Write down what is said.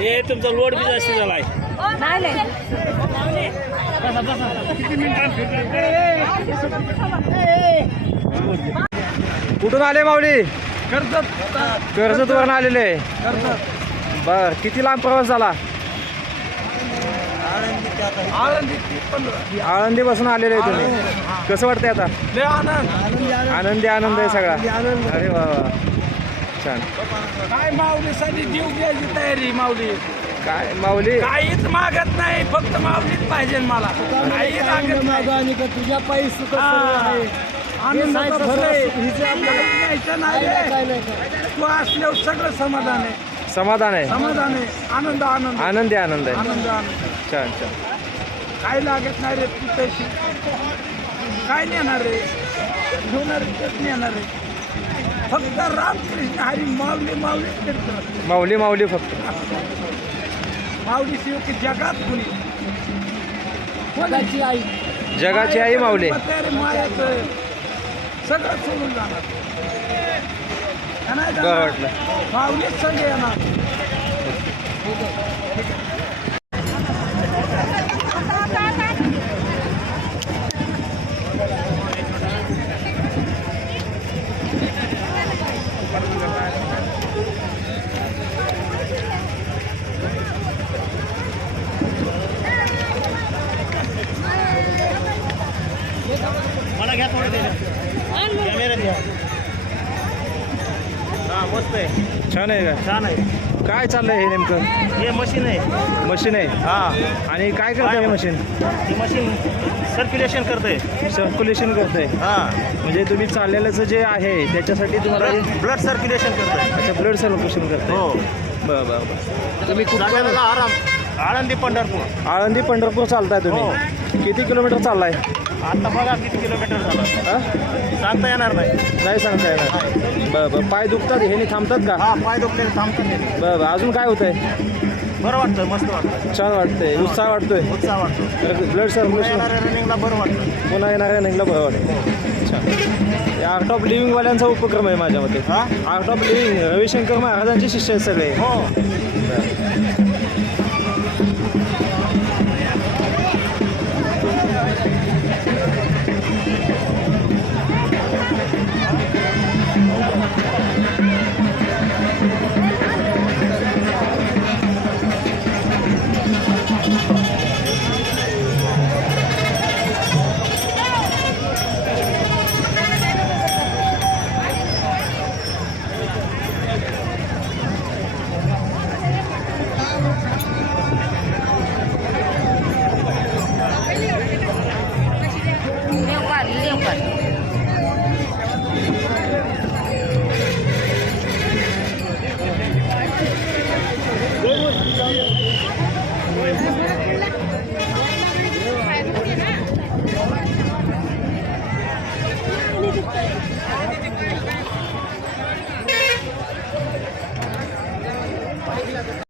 हे तुमचा लोड बी जास्त झालाय. कुठून आले माऊली? कर्जत. वरून आलेले. बर किती लांब प्रवास झाला? आळंदी पासून आलेले आहे तुम्ही. कसं वाटतंय आता? आनंदी. आनंद आहे सगळा. अरे वा वा छान. काय माऊलीसाठी जीव द्यायची तयारी माऊली? काय माऊली? काहीच मागत नाही फक्त माऊलीच पाहिजे मला. काही मागत नाही. तुझ्या पायी सुख आनंदाचं आहे. न्यायचं नाही. तू असल्यावर सगळं समाधान आहे. समाधान आहे? समाधान आहे. आनंद आनंद. आनंदी आनंद आहे. आनंद आनंद. छान छान. काय लागत नाही रे तू तशी काय नेणार रे? घेणार तेच नेणार रे? फक्त रामकृष्ण हरी माऊली माऊली माऊली माऊली फक्त. माऊली शिव की जगात कुणी? जगाची आई. जगाची आई माऊली. मायाचं सगळं सोडून जाणार. का? नाही बरं संग येणार हा मस्त आहे. छान आहे का? छान आहे. काय चाललंय हे नेमकं? हे मशीन आहे. मशीन आहे? हा. आणि काय करतंय हे मशीन? ही मशीन सर्क्युलेशन करते सर्क्युलेशन करतंय. हा. म्हणजे तुम्ही चाललेलं जे आहे त्याच्यासाठी तुम्हाला ब्लड सर्क्युलेशन करते अच्छा ब्लड सर्क्युलेशन करताय. हो. बरं बरं बरं. तुम्ही कुठं आराम. आळंदी पंढरपूर. आळंदी पंढरपूर चालताय तुम्ही. किती किलोमीटर चाललाय? आता बघा किती किलोमीटर झालं. हा? सांगता येणार नाही. नाही सांगता येणार. बरं बरं. पाय दुखतात हे थांबतात का? हा पाय दुखले थांबतात. बरं बरं. अजून काय होतंय? बरं वाटतं मस्त वाटतं छान वाटतंय. उत्साह वाटतोय? उत्साह वाटतो. ब्लड सर्क्युलेशन येणाऱ्या रनिंगला बरं वाटतं. पुन्हा येणाऱ्या निघलं बरं वाटतं. छान. हे आर्ट ऑफ लिव्हिंगवाल्यांचा उपक्रम आहे माझ्या मते. हा? आर्ट ऑफ लिव्हिंग रविशंकर महाराजांचे शिष्य आहेत सगळे. हो.